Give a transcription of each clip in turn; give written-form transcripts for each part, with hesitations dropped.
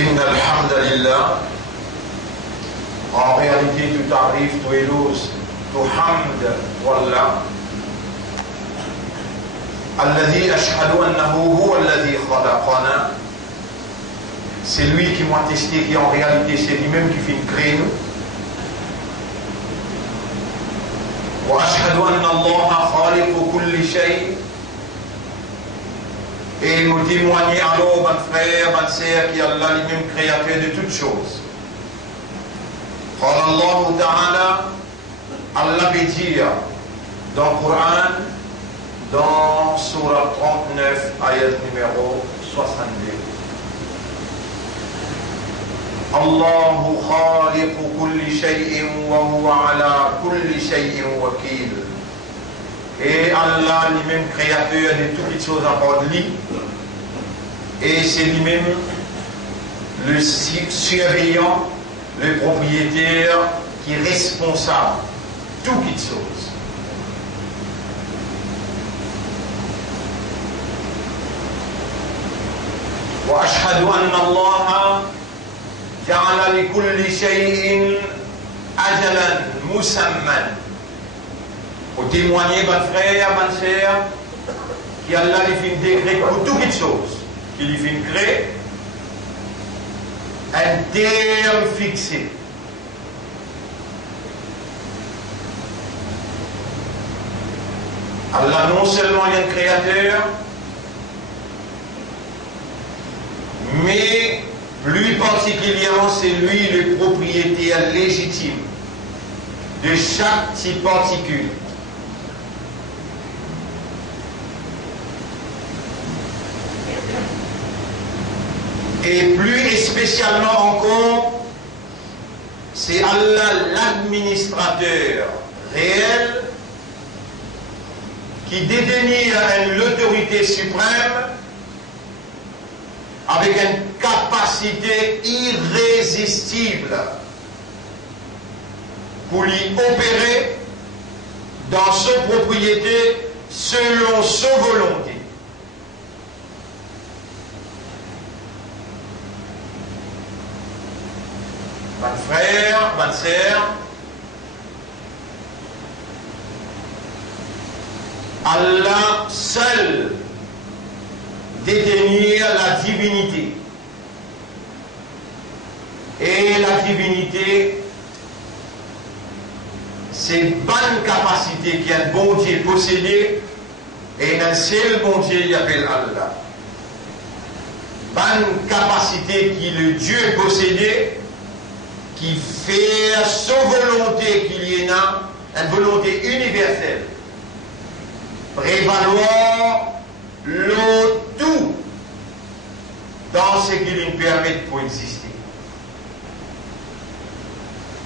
Inna alhamdulillah. En réalité, tout arrive, tout éloge, tout hamd, wallah. Alladhi ashhadu annahu huwa alladhi khalaqana. C'est lui qui m'a testé, qui en réalité, c'est lui-même qui fait créer nous. Wa ashhadu anna Allah khaliqu kulli shay. Et nous témoigner alors, mon frère, ma sœur, qui est Allah, lui-même créateur de toutes choses. قال الله تعالى Allah veut dire dans le Coran, dans Surah 39, ayat numéro 62. Allahu khaliqu kulli shay'in wa huwa ala kulli shay'in wakil. Et Allah lui-même créateur de toutes les choses à part de lui. Et c'est lui-même le surveillant, le propriétaire qui est responsable de toutes les choses. Wa ashhadu anna Allah ja'ala li kulli shay'in ajalan musamman. Pour témoigner, mon frère, ma sœur, qu'Allah lui fait un décret pour toutes les choses, qu'il lui fait créer un terme fixé. Allah non seulement est un créateur, mais plus particulièrement c'est lui le propriétaire légitime de chaque petite particule. Et plus spécialement encore, c'est Allah l'administrateur réel qui détenait l'autorité suprême avec une capacité irrésistible pour lui opérer dans sa propriété selon sa volonté. Mon frère, ma sœur, Allah seul détenir la divinité. Et la divinité, c'est une bonne capacité qu'un bon Dieu possédé et un seul bon Dieu qui appelle Allah. Bonne capacité qui le Dieu possédé, qui fait sa volonté qu'il y en a, une volonté universelle, prévaloir le tout dans ce qui lui permet de exister.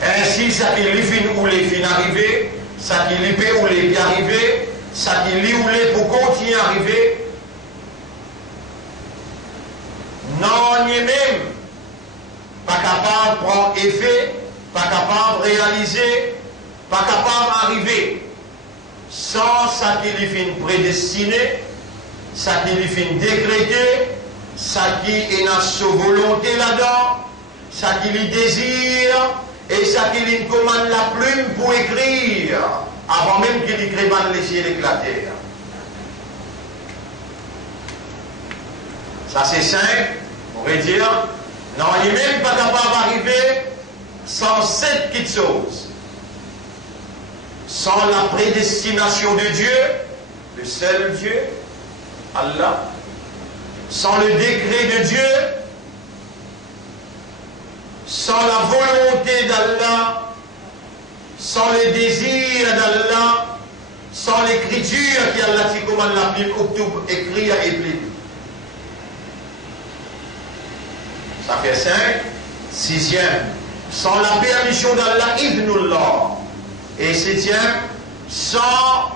Ainsi, ça qui lui fin ou les fin arriver, ça qui lui peut ou les bien arriver, ça qui lui ou les pour continuer à arriver, non, ni même pas capable de prendre effet, pas capable de réaliser, pas capable d'arriver sans ça qui lui fait prédestiné, ça qui lui fait décréter, ça qui est dans sa volonté là-dedans, ça qui lui désire et ça qui lui commande la plume pour écrire avant même qu'il écrive les ciels et la terre. Ça c'est simple, on pourrait dire. Non, il n'est même pas capable d'arriver sans cette petite chose. Sans la prédestination de Dieu, le seul Dieu, Allah, sans le décret de Dieu, sans la volonté d'Allah, sans le désir d'Allah, sans l'écriture qui Allah dit comment la Bible octobre écrit et plie. Ça fait 5. 6e, sans la permission d'Allah, Ibnullah. Et 7e, sans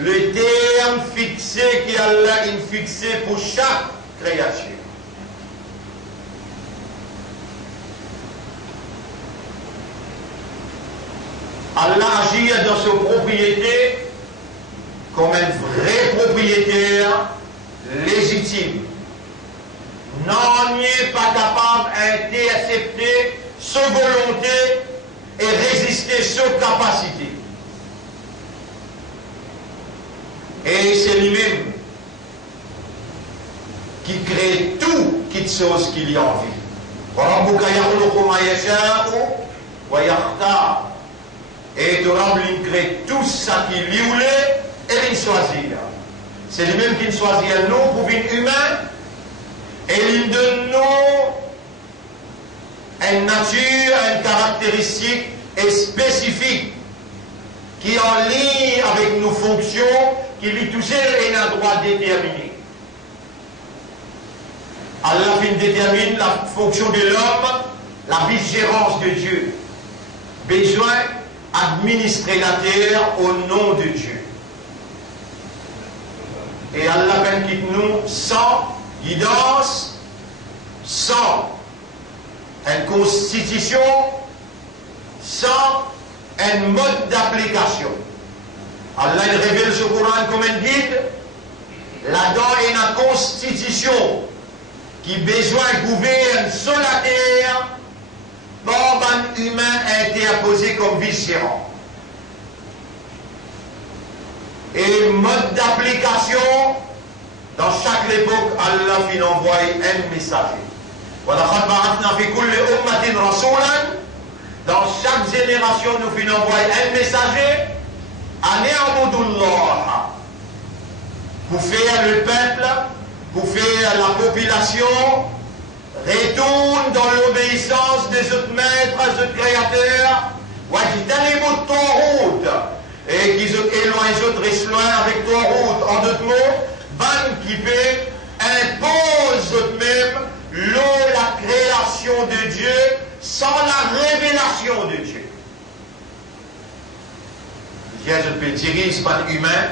le terme fixé qu'Allah a fixé pour chaque créature. Allah agit dans sa propriété comme un vrai propriétaire légitime. non n'est pas capable d'intercepter sa volonté et résister sa capacité. Et c'est lui-même qui crée tout qui chose qu'il y a envie. Et Torah lui crée tout ça qu'il lui voulait et il choisit. C'est lui-même qui choisit nous pour une humain et il donne nous une nature, une caractéristique spécifique qui est en ligne avec nos fonctions, qui lui touche et un droit déterminé. Allah détermine la fonction de l'homme, la vice-gérance de Dieu. Besoin d'administrer la terre au nom de Dieu. Et Allah quitte nous sans guidance, sans une constitution, sans un mode d'application. Allah il révèle ce Coran comme un guide. Là-dedans, il y a une constitution qui besoin gouverne sur la terre par un humain interposé comme vice-gérant. Et mode d'application, dans chaque époque, Allah fit envoyer un messager. Dans chaque génération, nous fit envoyer un messager pour faire le peuple, pour faire la population, retourne dans l'obéissance des autres maîtres, des autres créateurs, et qu'ils éloignent les autres échelons avec toi route. En d'autres mots, ban qui peut impose eux-mêmes la création de Dieu sans la révélation de Dieu. Je peux tirer par humain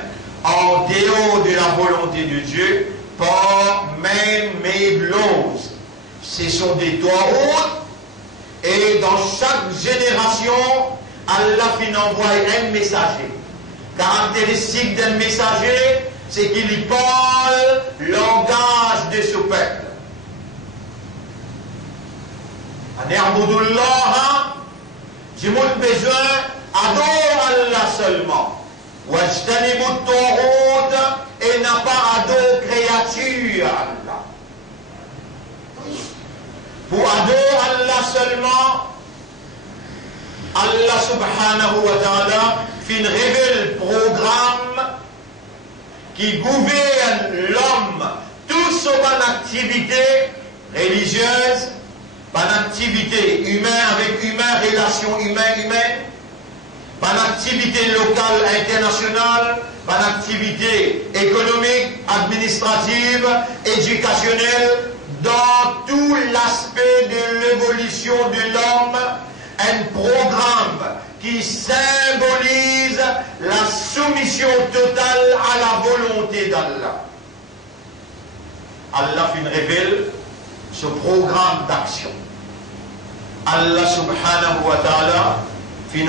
en dehors de la volonté de Dieu par même mes blows. Ce sont des toits hautes et dans chaque génération, Allah fin envoie un messager. Caractéristique d'un messager, c'est qu'il parle le langage de ce peuple. Anerboudullah, j'ai mon besoin, adore Allah seulement. Wajtanibut Tawhid et n'a pas adore créature Allah. Pour adorer Allah seulement, Allah subhanahu wa ta'ala fait un révèle programme qui gouverne l'homme, toute son activité religieuse, son activité humaine avec humain, relation humaine-humaine, son activité locale, internationale, son activité économique, administrative, éducationnelle, dans tout l'aspect de l'évolution de l'homme, un programme qui symbolise la soumission totale à la volonté d'Allah. Allah révèle ce programme d'action. Allah subhanahu wa ta'ala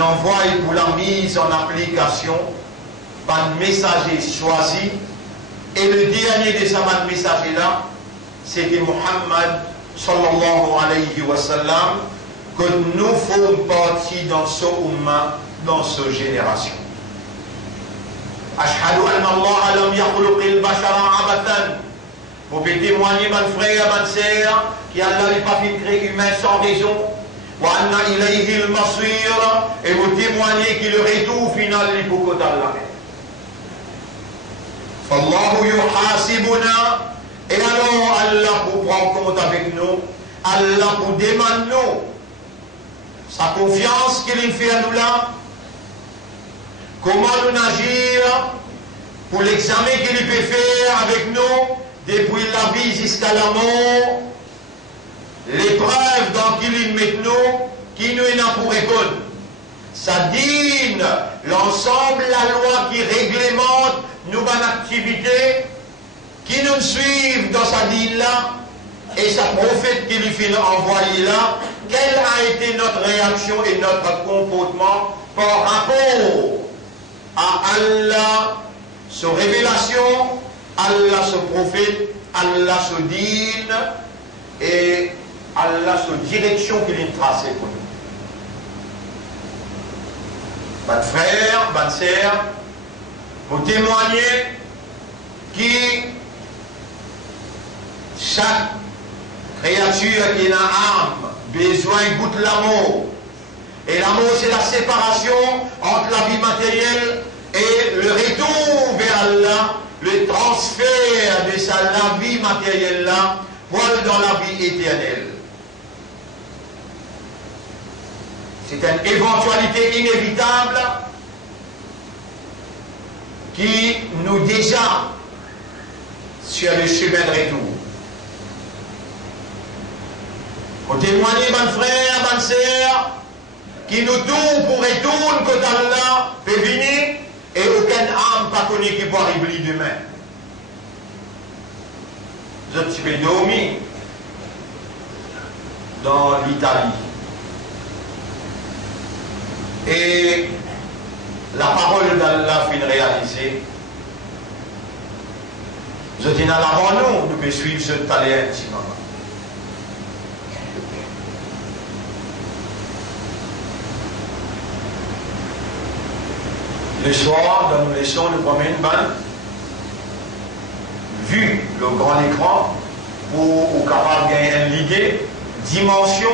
envoie pour la mise en application par un messager choisi. Et le dernier de ce messager-là, c'était Muhammad sallallahu alayhi wa sallam, que nous faisons partie dans ce umma, dans cette génération. Ashhadu anna Allah lam yakhluqil bashara abatan. Pour témoigner, mon frère, ma sœur, qu'Allah n'est pas fait créer humain sans raison. Wa anna ilayhi al-masir. Et vous témoignez qu'il le retour final est pour côté d'Allah. Fallahu yuhasibuna. Et alors, Allah pour prendre compte avec nous, Allah pour demander nous sa confiance qu'il fait à nous là, comment nous agir pour l'examen qu'il peut faire avec nous, depuis la vie jusqu'à la mort, l'épreuve dans qu'il met nous, qui nous est là pour école. Ça dit l'ensemble, la loi qui réglemente nos bonnes activités, qui nous suivent dans sa dîne là, et sa prophète qui lui fait envoyer là, quelle a été notre réaction et notre comportement par rapport à Allah, sa révélation, Allah, son prophète, Allah, son dîne, et Allah sur direction qu'il a tracée pour nous. Bonnes frères, bonnes sœurs, pour témoigner que chaque créature qui a une âme, besoin goûte l'amour. Et l'amour, c'est la séparation entre la vie matérielle et le retour vers Allah, le transfert de la vie matérielle là, pour dans la vie éternelle. C'est une éventualité inévitable qui nous déjà sur le chemin de retour. Pour témoigner, mon frère, mon sœur, qui nous tourne pour retourner que Allah peut venir et aucune âme pas connue qui peut arriver demain. Vous êtes petit peu dormi dans l'Italie. Et la parole d'Allah finit réalisée. Vous êtes là avant nous, nous pouvons suivre ce talent un petit moment. Le soir, dans nos leçons, nous promènons vu le grand écran pour capable de gagner une idée, dimension,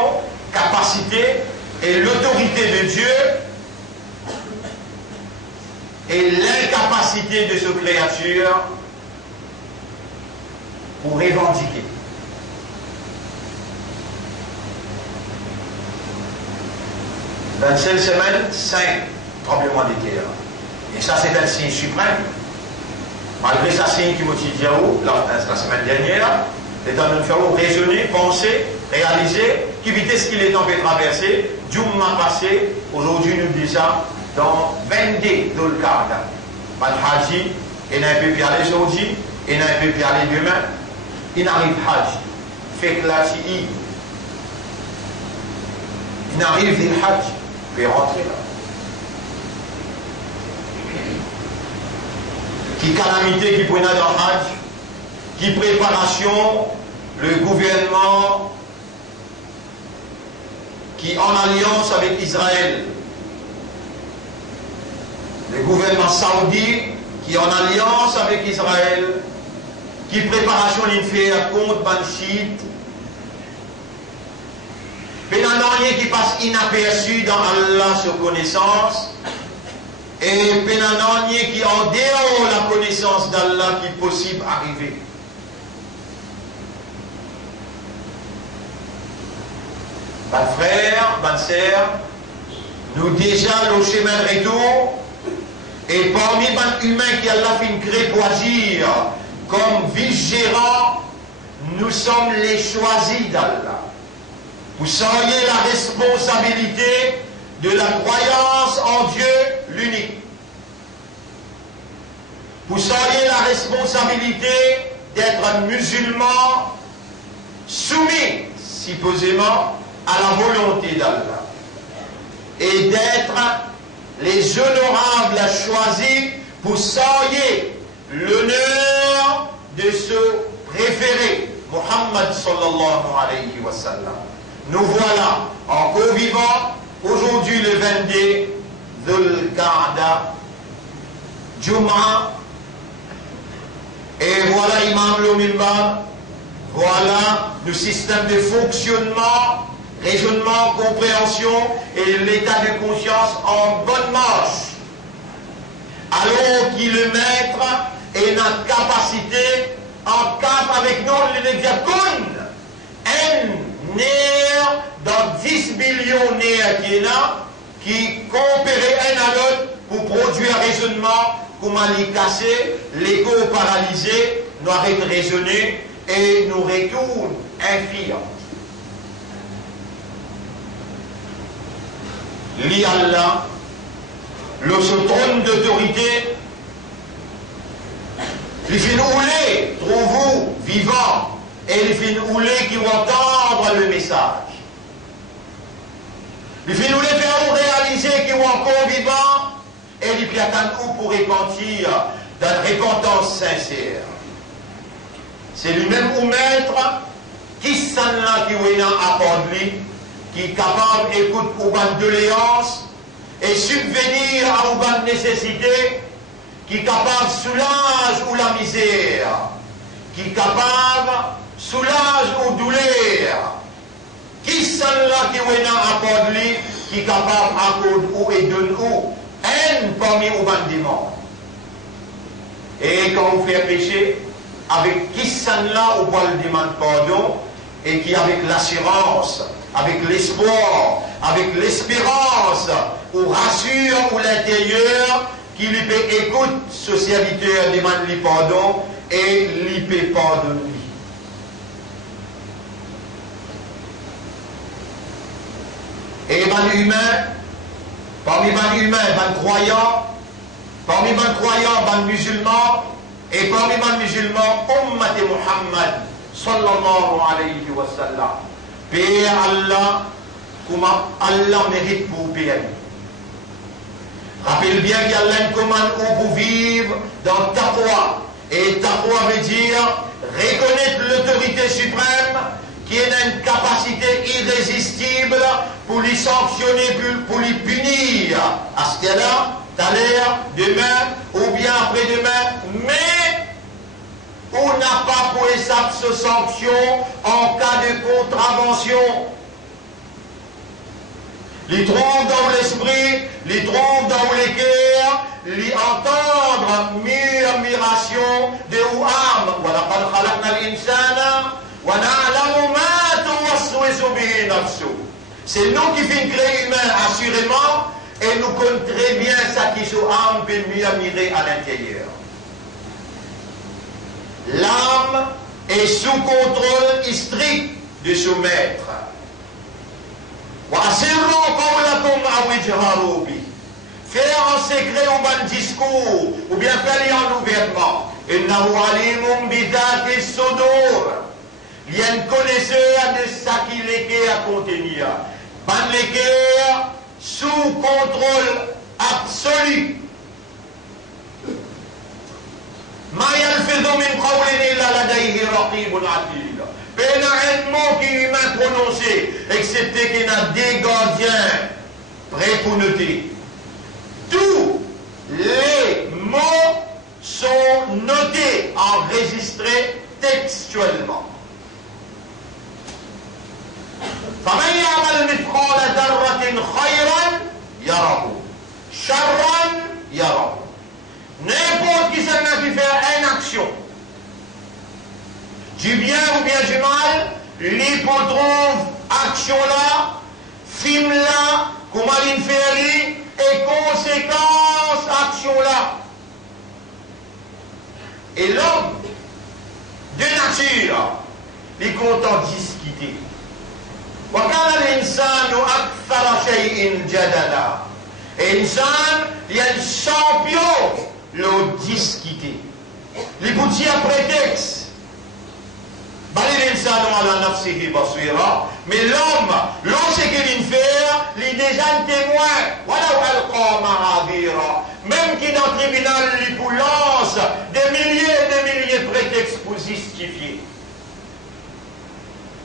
capacité et l'autorité de Dieu et l'incapacité de cette créature pour revendiquer. Dans cette semaine, 5 tremblements de terre. Et ça, c'est un signe suprême. Malgré ça, signe qui m'a dit la semaine dernière, l'état de nous faire raisonner, penser, réaliser, qui vitesse qu'il est en train de traverser, Jumma passé, aujourd'hui nous disons, dans 22 Dhul-Qa'da. Mal Haji, il n'a un peu pu aller aujourd'hui, il n'a un peu pu aller demain, il arrive Haji. Fait que là, il arrive le Haji, il peut rentrer là. Qui calamité qui prenait dans le Hajj, qui préparation, le gouvernement qui en alliance avec Israël, le gouvernement saoudi qui en alliance avec Israël, qui préparation l'affaire contre Banchit, pénalanier qui passe inaperçu dans Allah sur connaissance, et pénalanier qui en dehors la connaissance d'Allah qui est possible arriver. Mes frères, mes sœurs, nous déjà le chemin de retour, et parmi les humains qui Allah fait créer pour agir comme vice-gérants, nous sommes les choisis d'Allah. Vous seriez la responsabilité de la croyance en Dieu l'unique. Vous seriez la responsabilité d'être musulman soumis, supposément, à la volonté d'Allah. Et d'être les honorables choisis pour seriez l'honneur de se préférer, Muhammad sallallahu alayhi wa sallam. Nous voilà encore vivants, aujourd'hui le 22 Dhul-Qa'da, Jum'a, et voilà Imam Lomimba, voilà le système de fonctionnement, raisonnement, compréhension et l'état de conscience en bonne marche. Alors qu'il le maître est notre capacité en cap avec nous, le diacone, un nerf dans 10 millions nerfs qui est là, qui coopéraient un à l'autre pour produire un raisonnement, comment les casser, l'ego paralysé, nous arrête de raisonner et nous retourne infirme. Li Allah, le trône d'autorité, il fait rouler, trouve-vous vivant, et il fait rouler qui vont entendre le message. Il fait nous les faire réaliser qu'ils sont encore vivants, et il fait attendre pour repentir d'une repentance sincère. C'est lui-même ou maître qui s'en lui, qui est capable d'écouter ou bonne doléance et subvenir à ou bonne nécessité, qui est capable de soulager ou la misère, qui est capable de soulager ou douleur, qui sont là qui est à lui, qui est capable d'accorder ou et donner ou un parmi ou bonne démons. Et quand vous faites péché, avec qui sont là ou pas le demande pardon, et qui avec l'assurance, avec l'espoir, avec l'espérance, ou rassure ou l'intérieur, qui lui peut écouter ce serviteur demande lui pardon et lui peut pardonner. Et les humains, parmi les humains, les croyants, parmi les croyants, les musulmans, et parmi les musulmans, Ummat Muhammad, sallallahu alayhi wa sallam. Père Allah, comment Allah mérite pour payer. Rappelle bien qu'Allah commande pour vivre dans taqwa. Et taqwa veut dire reconnaître l'autorité suprême qui a une capacité irrésistible pour les sanctionner, pour les punir. À ce cas-là, tout à l'heure, demain, ou bien après-demain, mais on n'a pas pour échapper ce sanction en cas de contravention. Les trouvent dans l'esprit, les trouvent dans les cœurs, les entendre murmuration de Ouam. C'est nous qui faisons créer humain, assurément, et nous connaissons très bien ce qui se âme peut murmurer à l'intérieur. L'âme est sous contrôle strict de son maître. Faire en secret ou un discours, ou bien faire en ouvertement. Il y a une connaisseur de ce qu'il est à contenir. Ban l'équerre sous contrôle absolu. Peine un mot qui est mal prononcé, excepté qu'il y a des gardiens prêts pour noter. Tous les mots sont notés, enregistrés textuellement. فمن يعمل مثقال ذرة خيرا يره شرا يره. N'importe qui seulement qui fait une action, du bien ou bien du mal, les trouve action là, film là, comment il fait et conséquences action là. Et l'homme de nature, il est content de discuter. وكان الإنسان أكثر شيء جدلا. L'insan, il y a le champion, le discuter. Les boutiques à prétexte. Mais l'homme, lorsqu'il fait, il est déjà un témoin. Même qui dans le tribunal, il vous lance des milliers de prétextes pour justifier.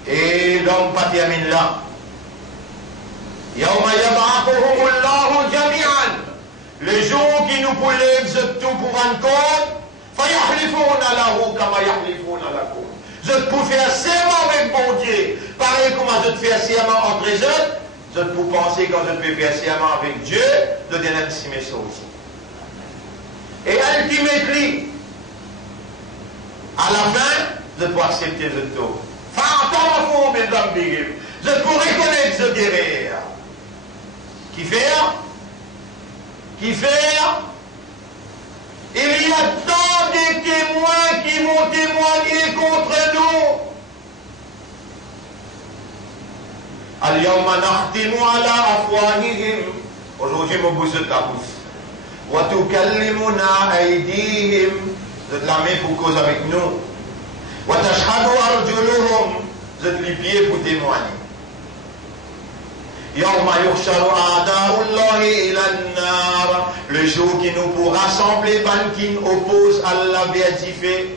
Et l'homme pas termine là. Le jour qui nous poulève tout pour un compte, je peux faire serment avec mon Dieu. Pareil comme je te fais serment entre les autres, je peux penser quand je peux faire serment avec Dieu, de donner mes choses. Et ultimately, à la fin, je peux accepter le tout. Je peux reconnaître ce derrière. Qui fait? Il y a tant de témoins qui vont témoigner contre nous. Aujourd'hui, mon bouche de ta bouche. De la main pour cause avec nous. De les pieds pour témoigner. Le jour qui nous pourra rassembler, qui nous oppose à la béatifié,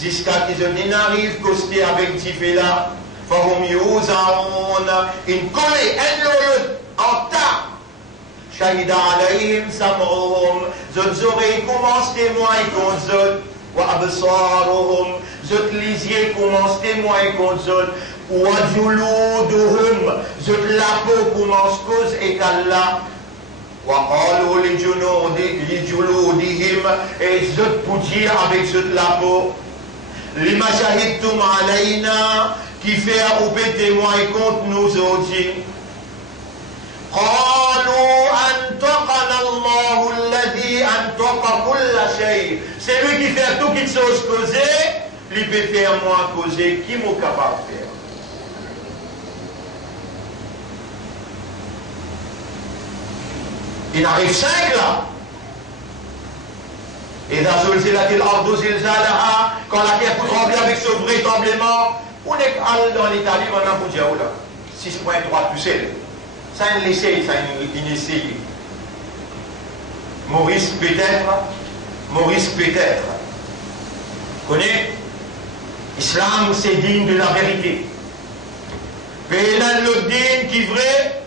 jusqu'à qu'ils n'arrivent coster avec Tifela. Fahum yuzaun, in collé, en tas. Shahida alayhim sam'uhum, zot oreilles commencent témoigner contre zot. Wa absaruhum, zot lisier commence témoigner contre zot. Wa juluduhum, zot la peau commence cause et qu'Allah. Wa qalu li juludihim, et zot pour dire avec zot la peau. Lima shahidtum alayna, qui fait ou peut témoigner contre nous autres. قالوا أنطقنا الله الذي أنطق كل شيء. C'est lui qui fait tout qu'il chose causer, lui peut faire moins causer, qui m'est capable de faire. Il arrive 5 là. Et dans quand la terre peut trembler avec ce vrai tremblement, on est dans l'Italie, on a pour dire, 6.3 plus elle. Ça, il essaye, ça, il essaye. Maurice peut-être. Connais? Islam, c'est digne de la vérité. Mais là, le digne qui est vrai,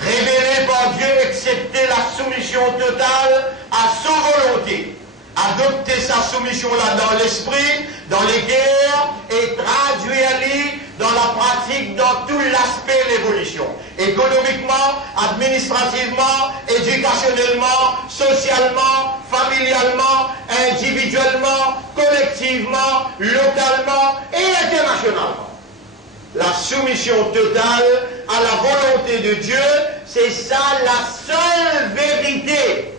révélé par Dieu, accepter la soumission totale à sa volonté. Adopter sa soumission là dans l'esprit, dans les guerres, et traduire dans la pratique, dans tout l'aspect de l'évolution. Économiquement, administrativement, éducationnellement, socialement, familialement, individuellement, collectivement, localement et internationalement. La soumission totale à la volonté de Dieu, c'est ça la seule vérité.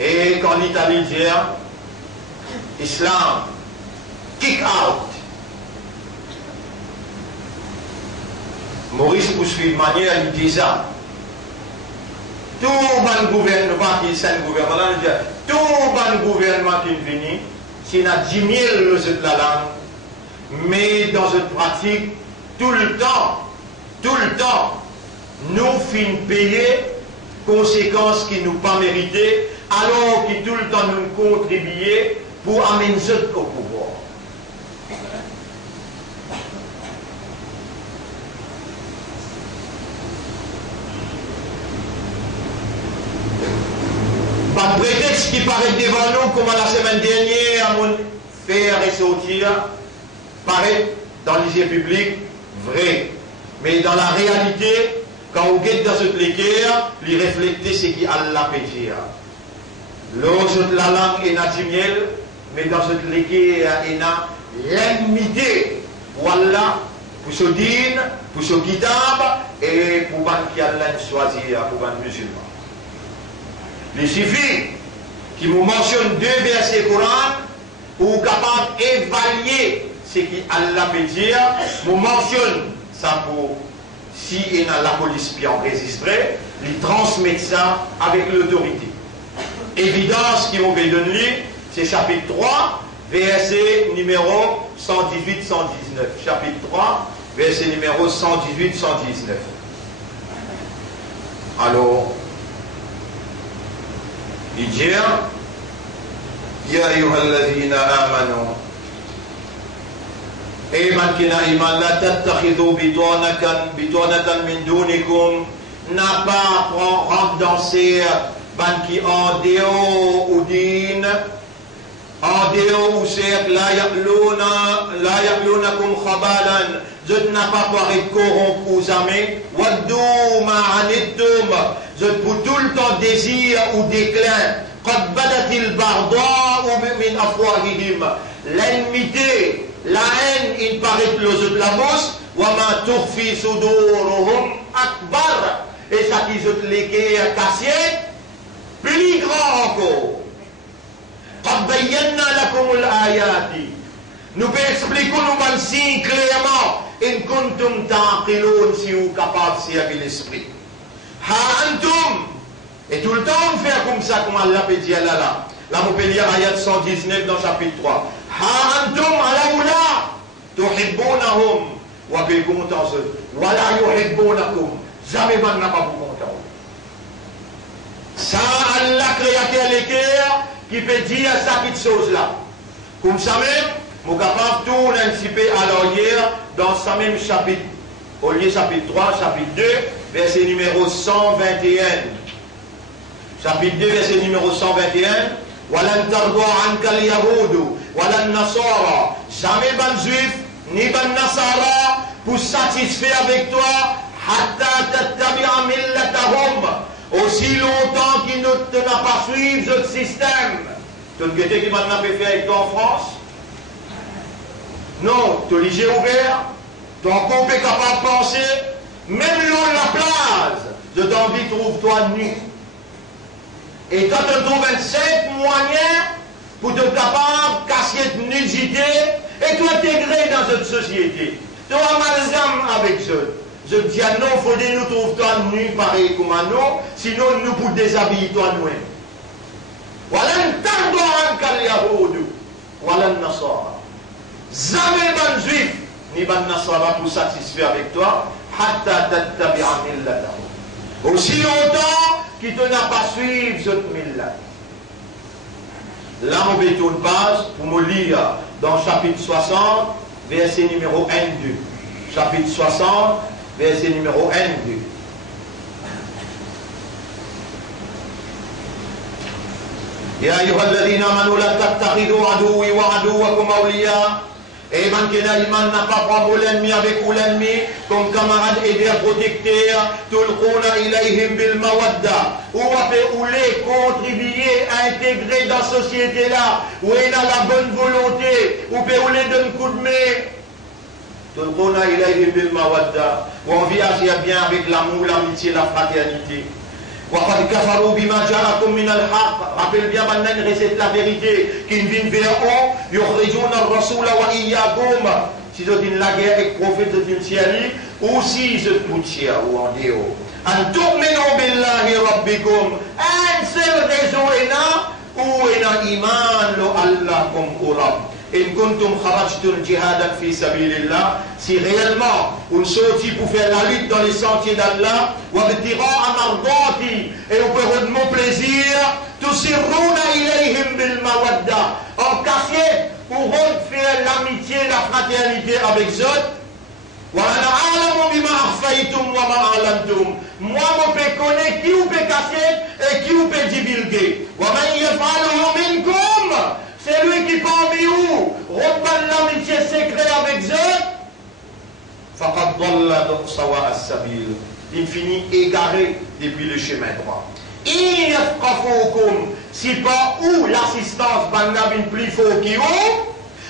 Et quand l'Italie dit Islam, kick out. Maurice poursuit de manière, il dit ça. Tout bon gouvernement qui est un gouvernement, tout bon gouvernement qui vient, c'est à 10 000 de la langue, mais dans une pratique, tout le temps, nous finissons payer conséquences qui nous pas méritées, alors que tout le temps nous contribuons pour amener au pouvoir. Pas de prétexte qui paraît devant nous, comme la semaine dernière, à mon faire ressortir, paraît dans les yeux publics vrai. Mais dans la réalité, quand on guette dans cette lecture, lui refléter ce qui Allah peut dire. L'autre la langue est naturelle, mais dans cette lecture, il y a l'ennemité. Voilà, pour ce din, pour ce kitab, et pour qui Allah choisir, pour les musulmans. Il suffit qu'il vous mentionne 2 versets Coran pour capable d'évaluer ce qui Allah peut dire. Vous mentionne ça pour, si il y a la police qui enregistré, il transmet ça avec l'autorité. Évidence qui vous donner, c'est chapitre 3, verset numéro 118-119. Chapitre 3, verset numéro 118-119. Alors, il dit, Ya ayyuhalladhina amanu, et man kina iman la tattakhidhu bitonatan min dunikum, n'a pas rentre dans ces ban qui en dehors ou din, en dehors ou c'est la ya'lunakum khabalan, je n'ai pas parlé de corrompre aux amis, waddou ma'anittum, je pour tout le temps désir ou déclin, qad badatil barda'u min afwahihim, l'ennemité, la haine, il paraît que les autres la bouche, wa ma tukhfi suduruhum akbar, et ça qui se légué à cassier, plus grand encore. قد بينا لكم الآيات. Nous expliquons nous signes clairement. In kuntum ta'qilun, si vous capable de servir l'esprit. Ha antum. Et tout le temps on fait comme ça, comme Allah peut dire là. Là, on peut lire ayat 119 dans chapitre 3. Ha antum alaoula. Tuhibbunahum. Wa peut content ce. Wa la yuhibbunakum. Jamais man n'a pas pour content. Ça, Allah créateur l'équerre qui peut dire ça petite chose-là. Comme ça même, nous sommes capables de tourner un petit peu à l'arrière dans ce même chapitre. Au lieu chapitre 3, chapitre 2, verset numéro 121. Chapitre 2, verset numéro 121. Walan tarda anka al-yahudu, walan nasara. Jamais ban juif, ni ban nasara pour satisfaire avec toi, hatta tattabi'a millatahum. Aussi longtemps qu'il ne te n'a pas suivi ce système. Tu ne sais qui maintenant fait faire avec toi en France? Non, tu as les yeux ouverts, ton corps est capable de penser, même l'eau de la plage, je t'envie, trouve-toi nu. Et quand tu trouves 27 moyens pour te capable de casser de nudité et t'intégrer dans cette société. Tu as amalgame avec eux. Je dis à non, il faut que nous trouvions toi nu pareil comme à nous, sinon nous pour déshabiller toi nous. Voilà une tardoine qu'al yahoud, voilà une nasara. Jamais ban juif ni ban nasara pour satisfaire avec toi, hatta tattabi'a millatahum. Aussi longtemps qu'il ne n'a pas suivi cette millat. Là, on va tourner page pour me lire dans chapitre 60, verset numéro 1-2. Chapitre 60, verset numéro 1-2. يا أيها الذين آمنوا لا تتخذوا عدوي وعدوكم أولياء. Et man qui n'a pas prendre l'ennemi avec ou l'ennemi comme camarade et bien protecteur, tulquna ilayhim bil mawadda. Ou les contribuer à intégrer dans la société là, où il a la bonne volonté, ou les donner coup de main. Tulquna ilayhim bil mawadda. Où on vit agir bien avec l'amour, l'amitié, la fraternité. وقد كفروا بما جاءكم من الحق. Rappelle bien maintenant une recette la vérité qui vient vers eux. يخرجون الرسول وإياكم. Si vous êtes la guerre avec le prophète de Tiali, ou si vous êtes tout ou en déo. أن تؤمنوا بالله ربكم. Un seul raison est là, ou est là iman lo Allah comme Urab. In kuntum kharajtum jihadan fi sabilillah, si réellement vous sortez pour faire la lutte dans les sentiers d'Allah, wa btira amardati, et vous pouvez de mon plaisir, tusirruna ilayhim bil mawadda, en cachette pour faire l'amitié, la fraternité avec eux. Wa ana a'lamu bima akhfaytum wa ma a'lantum. Moi, je peux connaître qui vous peut cacher et qui vous peut divulguer. Wa man yaf'aluhu minkum. C'est lui qui parmi vous reprend l'amitié secrète avec eux. Faqad dalla sawa as-sabil. Il finit égaré depuis le chemin droit. Il yafqafukum. Si pas où l'assistance banabine plus fort qui ou,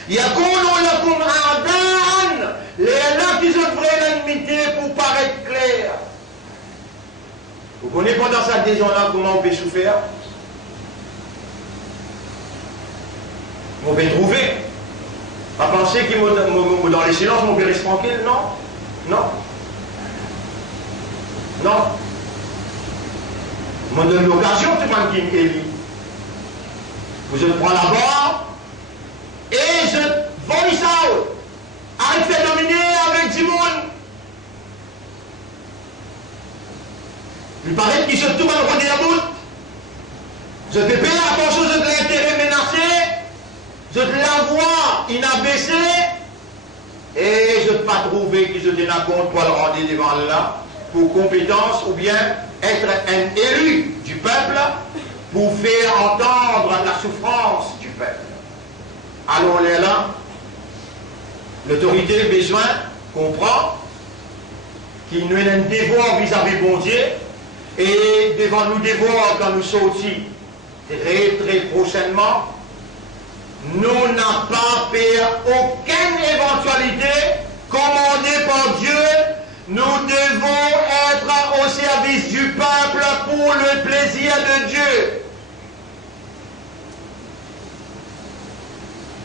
yakunu lakum a'dan. Les là qui ont vraie l'ennemité pour paraître clair. Vous connaissez pendant cette saison-là comment on peut souffrir? On peut trouver. À penser qu'il dans les silences, on peut rester tranquille, non? Non. Non. On donne l'occasion, tout le monde qui est élu. Vous êtes prend la barre et je vends ça. Arrête de dominer avec du monde. Il paraît qu'ils se tout le monde à bout. Je te paye attention de l'intérêt menacé. Je te la vois inabaissée et je ne pas trouver que je tienne compte pour le rendre devant Allah pour compétence ou bien être un élu du peuple pour faire entendre la souffrance du peuple. Alors on est là, l'autorité besoin comprend qu'il nous a un devoir vis-à-vis bon Dieu et devant nous devoir quand nous sortis très prochainement. Nous n'avons pas peur aucune éventualité commandée par Dieu. Nous devons être au service du peuple pour le plaisir de Dieu.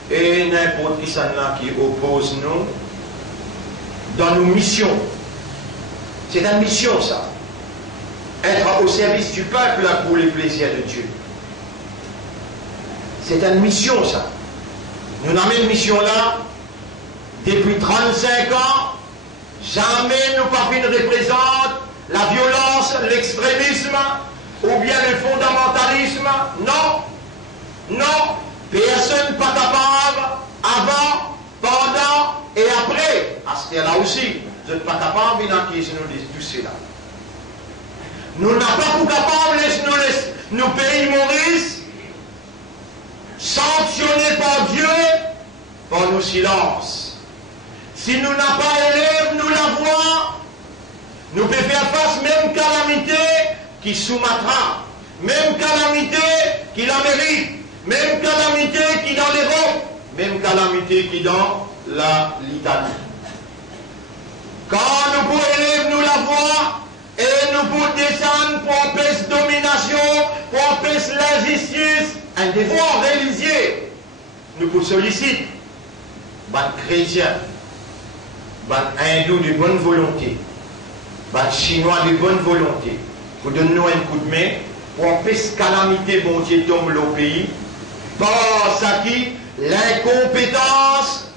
Et n'importe qui qui oppose nous dans nos missions. C'est une mission ça. Être au service du peuple pour le plaisir de Dieu. C'est une mission, ça. Nous avons une mission là, depuis 35 ans, jamais nous pas ne représente la violence, l'extrémisme, ou bien le fondamentalisme. Non, non, personne pas capable avant, pendant et après. À ce là aussi, vous n'êtes pas capable d'identifier tout cela. Nous n'avons pas pour capable nos pays Maurice sanctionnés par Dieu par nos silences. Si nous n'avons pas élève, nous la voix, nous pouvons faire face même calamité qui Sumatra, même calamité qui l'Amérique, même calamité qui dans l'Europe, même calamité qui dans l'Italie. Quand nous pouvons élève, nous la voix, et nous pouvons descendre pour empêcher domination, pour empêcher l'injustice, un devoir religieux. Nous pouvons solliciter les chrétiens, les hindous de bonne volonté, les chinois de bonne volonté, pour donner nous un coup de main, pour empêcher calamité, bon Dieu tombe au pays, parce que l'incompétence,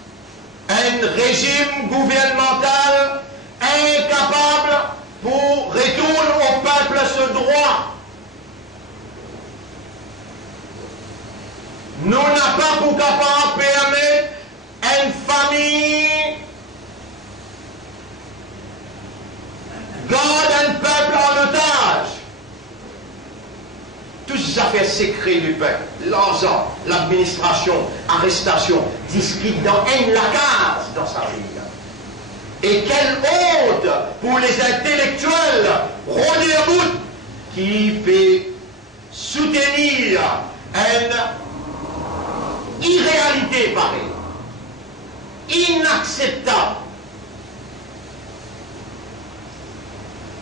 un régime gouvernemental incapable pour retourner au peuple ce droit. Nous n'avons pas pour capable permettre une famille garde un peuple en otage. Toutes ces affaires secrètes du peuple, l'argent, l'administration, arrestation, discrète dans une lacase dans sa vie. Et quelle honte pour les intellectuels Rodéout qui peut soutenir une irréalité pareille, inacceptable.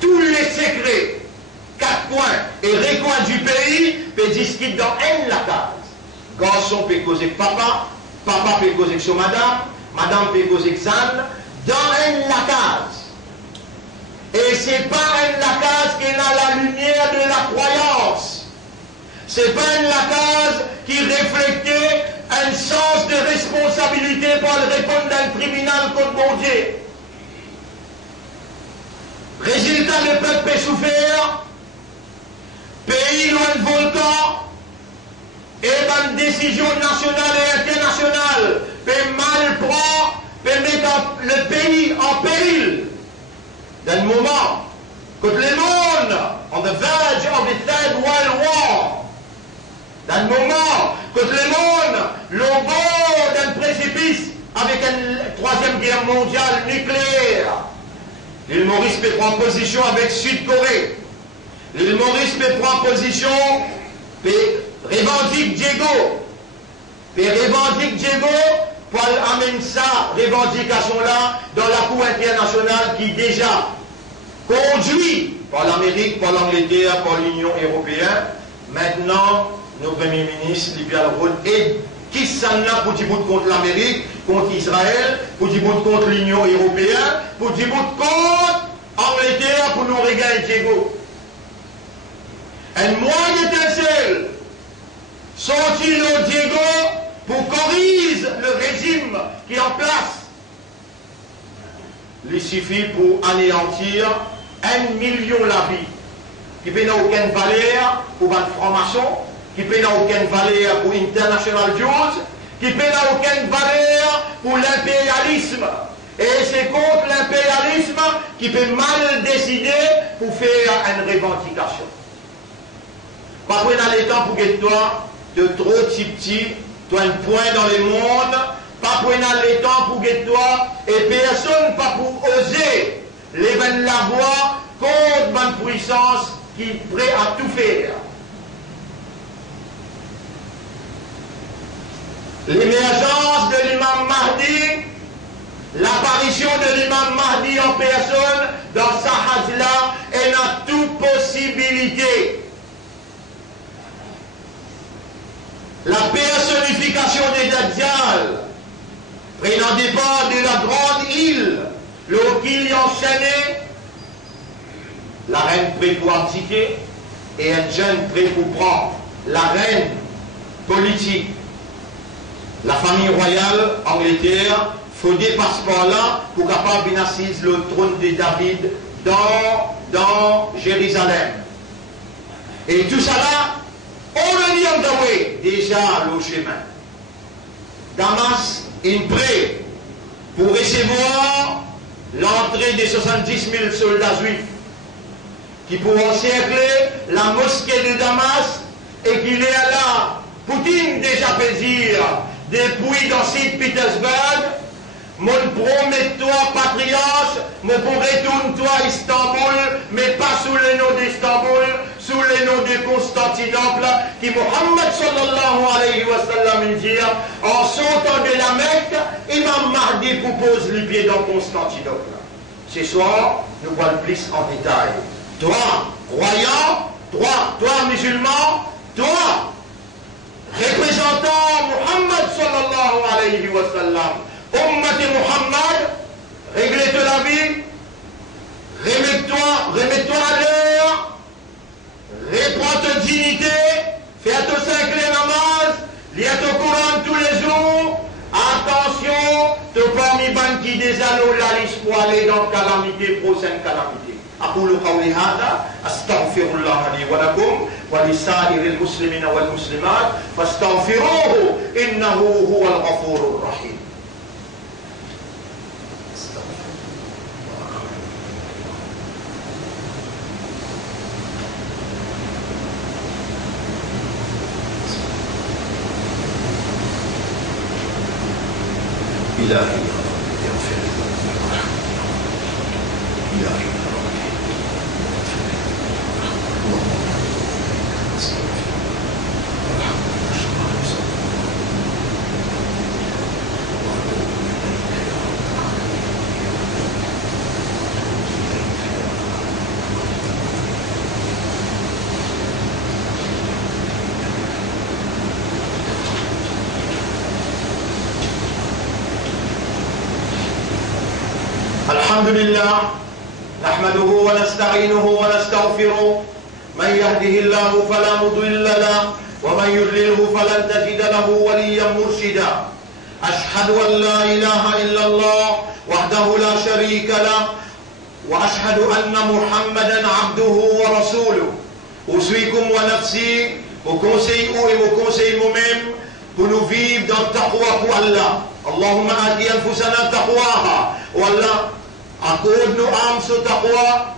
Tous les secrets, 4 coins et recoins du pays peuvent discuter dans une lacase. Garçon peut causer papa, papa peut causer son madame, madame peut causer Xan, dans une lacase. Et ce n'est pas une lacase qui a la lumière de la croyance. Ce n'est pas une lacase qui reflète un sens de responsabilité pour le répondre d'un tribunal contre mon Dieu. Résultat, le peuple peut souffrir, pays loin de volcan, et une décision nationale et internationale peut mal prendre, peut mettre le pays en péril. Dans le moment que le monde, on the verge of the Third World War, dans le moment que le monde, le bord d'un précipice avec une 3e guerre mondiale nucléaire, l'île Maurice peut prendre position avec Sud-Corée. L'île Maurice peut prendre position, peut revendiquer Diego. Peut revendiquer Diego pour amener ça, revendication-là, dans la Cour internationale qui déjà conduit par l'Amérique, par l'Angleterre, par l'Union européenne. Maintenant, nos premiers ministres, Libya le rôle, et qui s'en a pour dire contre l'Amérique, contre Israël, pour dire contre l'Union européenne, pour dire contre l'Angleterre, pour nous régaler Diego. Un moyen étincelle sorti le Diego pour corriger le régime qui est en place. Il suffit pour anéantir 1 million la vie, qui n'a aucune valeur pour une franc-maçon, qui n'a aucune valeur pour International Jews, qui n'a aucune valeur pour l'impérialisme. Et c'est contre l'impérialisme qui peut mal décider pour faire une revendication. Pas prendre le temps pour que toi, de trop petit, tu as un point dans le monde, pas prendre le temps pour que toi, et personne pas pour oser lever la voix contre une puissance qui est prête à tout faire. L'émergence de l'imam Mahdi, l'apparition de l'imam Mahdi en personne dans Sahazla est dans toute possibilité. La personnification des Dajjal, prenant départ de la grande île, l'île enchaînée, la reine prête pour abdiquer et un jeune prêt pour prendre la reine politique. La famille royale Angleterre faut des passeports là pour capable d'assis le trône de David dans Jérusalem. Et tout ça là, on le dit en Dawé, déjà le chemin. Damas, il prie pour recevoir l'entrée des 70 000 soldats juifs qui pourront encercler la mosquée de Damas et qu'il est là. Poutine déjà fait dire depuis dans Saint-Pétersbourg, mon promets-toi patriote, mon retourne-toi à Istanbul, mais pas sous le nom d'Istanbul, sous le nom de Constantinople, qui Mohammed sallallahu alayhi wa sallam dit, en sortant de la Mecque, Imam Mahdi propose les pieds dans Constantinople. Ce soir, nous voyons plus en détail. Toi, croyant, toi, musulman, toi, représentant Mohammed sallallahu alayhi wa sallam, Ummat Muhammad, règle-toi la vie, remets-toi à l'heure, reprends ta dignité, fais ton 5 namaz, lis ton Coran tous les jours, attention, te parmi ban qui des anneaux là, l'espoir aller dans calamité, prochaine calamité. أقول قولي هذا أستغفر الله لي ولكم ولسائر المسلمين والمسلمات فاستغفروه إنه هو الغفور الرحيم. إلهي يغفر لي إلهي الحمد لله نحمده ونستعينه ونستغفره من يهده الله فلا مضل له ومن يضلله فلن تجد له وليا مرشدا أشهد أن لا إله إلا الله وحده لا شريك له وأشهد أن محمدا عبده ورسوله أوصيكم ونفسي mon conseil et mon conseil moi-même pour nous vivre dans le taqwa pour Allah. Allahumma ati anfusana taqwaha. Oh Allah, accorde nos âmes ce taqwa.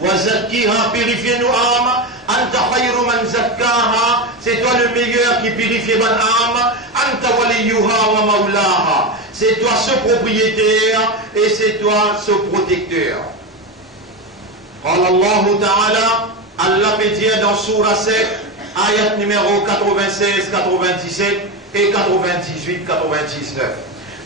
Wa zakkiha, purifie nos âmes. Anta khayru man zakkaha. C'est toi le meilleur qui purifie mon âme. Anta waliyuha wa maulaha. C'est toi ce propriétaire et c'est toi ce protecteur. قال الله تعالى Allah peut dire dans Surah 7, ayat numéro 96, 97 et 98, 99.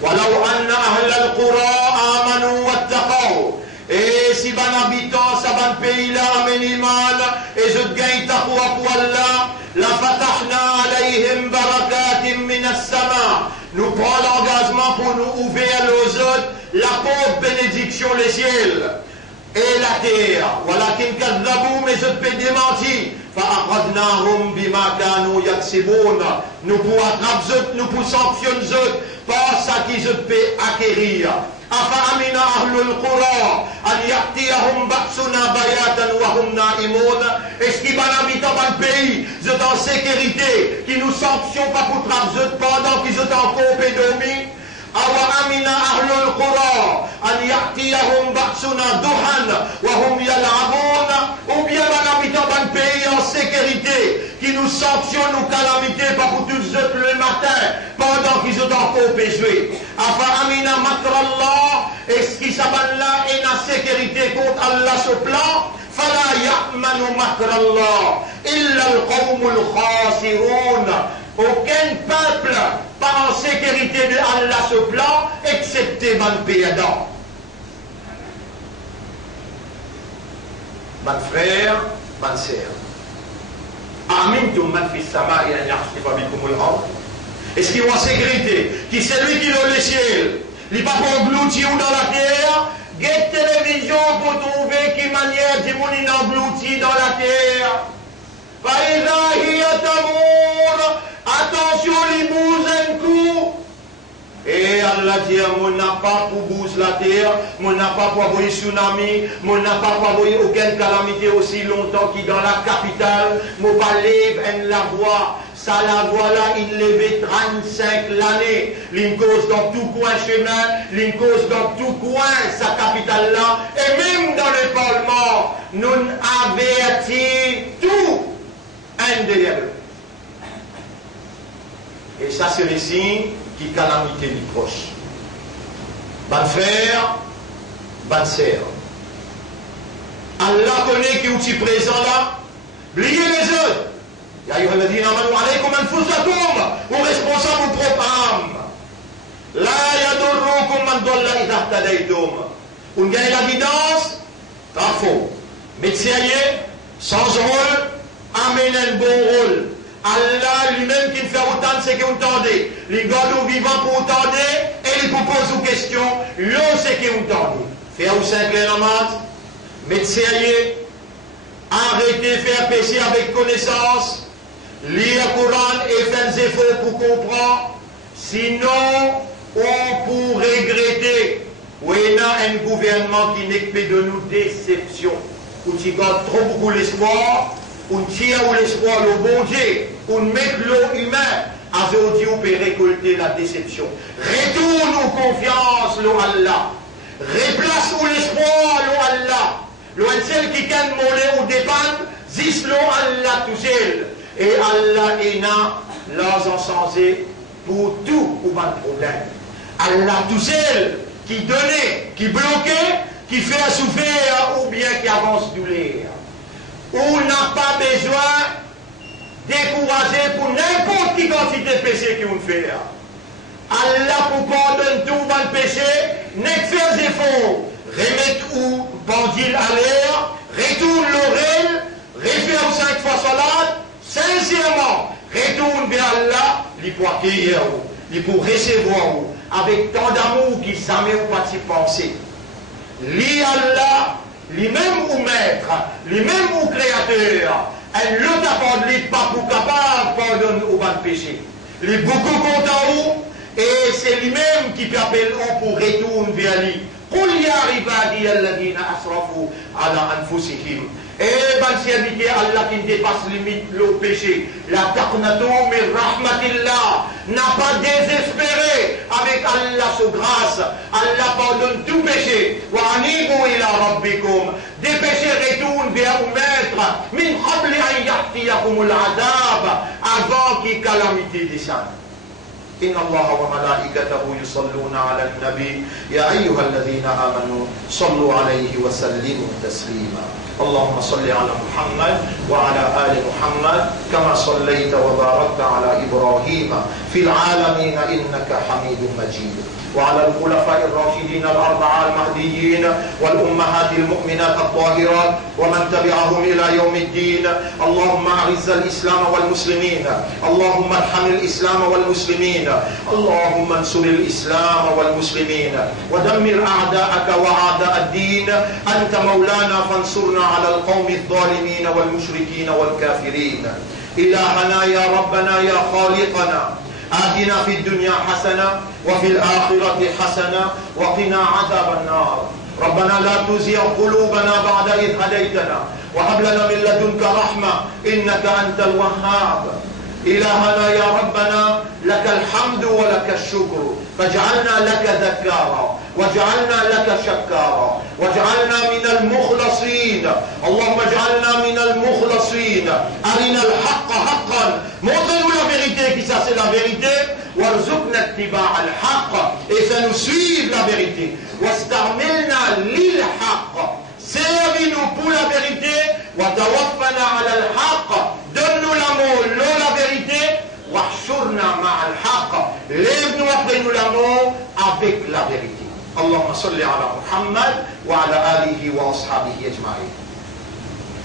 وَلَوْ أَنَّ أَهْلَ الْقُرَىٰ آمَنُوا وَاتَّقَوْا. Et si ban habitant, ça ban pays là, minimal, et je gagne taqwa pour Allah, la fatahna alayhim barakatim minas sama. Nous prenons l'engagement pour nous ouvrir aux autres la pauvre bénédiction les ciels et la terre. Walakin kadhabou, mais je peux démentir. Fa'aqadnahum bima kanu yaksibun. Nous pour attraper, nous pour sanctionner par ça qu'ils peuvent acquérir. Afa amina ahlul qura an ya'tiyahum ba'suna bayatan wa hum na'imun. Est-ce qu'ils van habiter dans le pays, ils sont en sécurité, qui nous sanctionnent pas pour attraper pendant qu'ils sont encore dormi? Awa amina ahlul qura an ya'tiyahum ba'suna duhan wa hum yal'abun. Ou bien van habitant dans le pays en sécurité, qui nous sanctionne nos calamités pas pour tous le matin pendant qu'ils ont encore joué. Afa amina makrallah, est-ce qu'ils s'abandonnent là et la sécurité contre Allah ce plan? Fala ya'manu makrallah illa al-qawmul khasirun. Aucun peuple pas en sécurité de Allah ce plan excepté man payadant. Man frère, man sœur. Amintum man fis sama ila yahsifa bikumul ard. Est-ce qu'il est en sécurité? Qui c'est lui qui est le ciel? Il n'est pas pour engloutir dans la terre. Get télévision pour trouver qui manière de mon englouti dans la terre. Attention les bouses un coup. Et Allah dire, on n'a pas pour bouger la terre, on n'a pas pour envoyer tsunami, on n'a pas pour envoyer aucune calamité aussi longtemps qu'il dans la capitale, on va lever la voie. Ça, la voie là, il levait 35 l'année. Il cause dans tout coin chemin, il cause dans tout coin sa capitale là, et même dans le Parlement, nous avertis tout un derrière eux. Et ça, c'est le signe qui calamité du proche. Bonne frère, bonne sœur. Allah connaît qui est présent là. Oubliez les autres. Ya ayyuhalladhina amanu alaykum anfusakum, ou responsable de propre âme. La yadurrukum man dalla idha ihtadaytum. On gagne la guidance, pas faux. Médecin sans rôle, amène un bon rôle. Allah lui-même qui fait autant de ce qu'on entendait. Les gars nous vivants pour entendre et il vous pose une question. L'eau c'est qu'on entendait. Faire ou 5 namaz, médecin, arrêtez de faire péché avec connaissance. Lire le Coran et faire des efforts pour comprendre. Sinon, on pourrait regretter. Oui, il y a un gouvernement qui n'est que de nous déception. Où tu gardes trop beaucoup l'espoir. On tire l'espoir le bon Dieu, on met l'eau humaine, avec Dieu peut récolter la déception. Retourne aux confiance, l'eau Allah. Replace où l'espoir, l'eau Allah. L'eau celle qui can mollet ou dépend, zis l'eau Allah tout seul. Et Allah est là, leurs encensés, pour tout ou pas de problème. Allah tout seul, qui donnait, qui bloquait, qui fait souffrir ou bien qui avance douleur. On n'a pas besoin de décourager pour n'importe quelle quantité de péché qu'on fait. Allah pour pardonner tout bon péché, n'est que faire des efforts. Remettre ou bandit à l'air, retourne l'oreille, refaire 5 fois salade, sincèrement, retourne vers Allah, il pour accueillir, il pour recevoir, avec tant d'amour qu'il ne jamais pas s'y penser. Li Allah, lui-même ou maître, lui-même ou créateur, elle ne t'a pas pour capable de pardonner au bas de péché. Il est beaucoup content et c'est lui-même qui t'appelle pour retourner vers lui. قل يا عبادي الذين أسرفوا على أنفسهم. Eh ben serviteur Allah qui dépasse limite le péché. La taqnatu min rahmatillah. N'a pas désespéré avec Allah sous grâce. Allah pardonne tout péché. Wa anibu ila rabbikum. Des péchés retournent vers vous maître. Min qabli an yahtiyakumul adab. Avant qu'il calamité descende. إن الله وملائكته يصلون على النبي يا أيها الذين آمنوا صلوا عليه وسلموا تسليما اللهم صل على محمد وعلى آل محمد كما صليت وباركت على إبراهيم في العالمين إنك حميد مجيد وعلى الخلفاء الراشدين الأربعة المهديين والأمهات المؤمنات الطاهرات ومن تبعهم إلى يوم الدين اللهم أعز الإسلام والمسلمين اللهم ارحم الإسلام والمسلمين اللهم انصر الإسلام والمسلمين ودمر أعداءك وأعداء الدين أنت مولانا فانصرنا على القوم الظالمين والمشركين والكافرين إلهنا يا ربنا يا خالقنا آتنا في الدنيا حسنة وفي الآخرة حسنة وقنا عذاب النار ربنا لا تزغ قلوبنا بعد إذ هديتنا وهب لنا من لدنك رحمة إنك أنت الوهاب إلهنا يا ربنا لك الحمد ولك الشكر فاجعلنا لك ذكارا واجعلنا لك شكارا واجعلنا من المخلصين اللهم اجعلنا من المخلصين أرنا الحق حقا montre-nous la vérité qui ça c'est la vérité وارزقنا اتباع الحق et ça nous suive la vérité واستعملنا للحق servis-nous pour la vérité وتوفنا على الحق donne-nous l'amour la vérité واحشرنا مع الحق lève-nous après nous l'amour avec la vérité اللهم صل على محمد وعلى آله وأصحابه أجمعين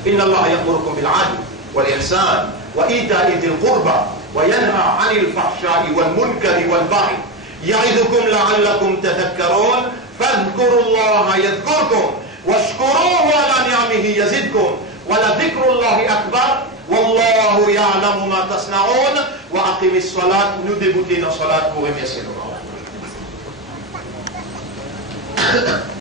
إن الله يأمركم بالعدل والإحسان وإيتاء ذي القربى وينهى عن الفحشاء والمنكر والبغي يعظكم لعلكم تذكرون فاذكروا الله يذكركم واشكروه على نعمه يزدكم ولذكر الله أكبر والله يعلم ما تصنعون وأقم الصلاة nous débutons la salat pour remercier Allah